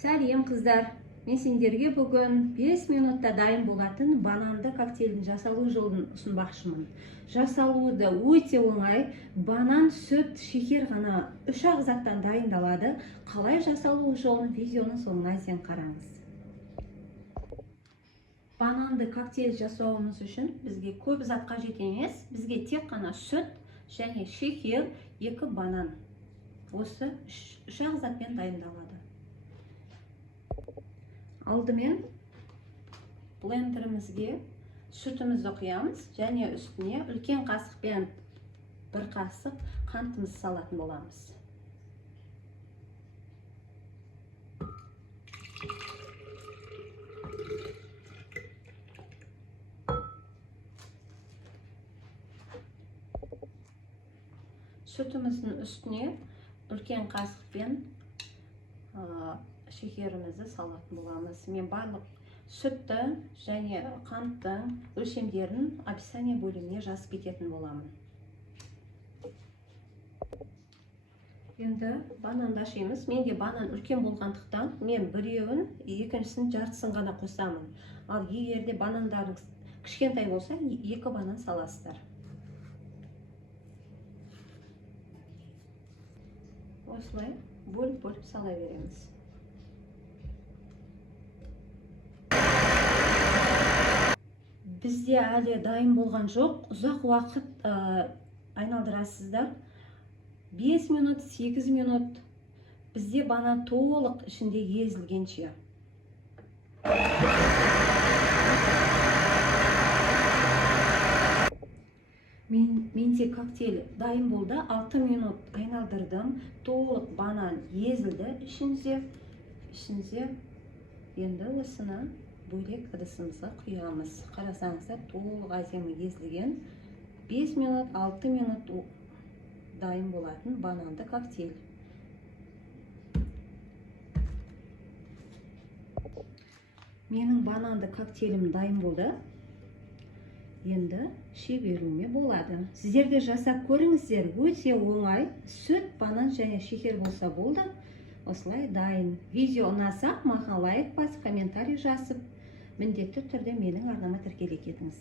Сәлем қыздар, мен сендерге бүгін 5 минутта дайын болатын бананды коктейлін жасалу жолын ұсынбақшымын. Жасалуы да өте оңай. Банан, сүт, шекер ғана 3-ақ заттан дайындалады. Қалай жасалуы жолын видеоның соңына дейін қараңыз. Бананды коктейль жасауымыз үшін бізге көп зат қажет емес. Бізге тек қана сүт және шекер, 2 банан. Осы 3-ақ затпен дайындалады. Алдымен блендерімізге сүтімізді құямыз және үстіне үлкен қасықпен 1 қасық қантымызды салатын боламыз. Сүтіміздің үстіне үлкен қасықпен шекерімізді салатын боламыз. Мен барлық сүтті және қанттың өлшемдерін описание бөліміне жазып кететін боламын. Енді бананды ашеміз. Менде банан үлкен болғандықтан мен біреуін, екіншісін жартысын ғана қосамын. Ал егерде банандарыңыз кішкентай болса, 2 банан саласыздар. Осылай бөліп сала береміз. Бізде әлі дайын болған жоқ. Ұзақ уақыт айналдырасыздар. 5 минут, 8 минут. Бізде банан толық ішінде езілгенше. Менде коктейль дайын болды. 6 минут айналдырдым. Толық банан езілді ішінде. Енді осыны бөлек ыдысымызға құямыз. Қарасаңыздар, толық әдемі езілген. 5 минут, 6 минут дайын болатын бананды коктейль. Менің бананды коктейлім дайын болды. Енді шеберуіме болады. Сіздерде жасап көріңіздер, өте оңай. Сүт, банан және шекер болса болды. Осылай дайын. Видео ұнаса, маған лайк басып, комментарий жазып, міндетті түрде менің арнама тіркеле кетіңіз.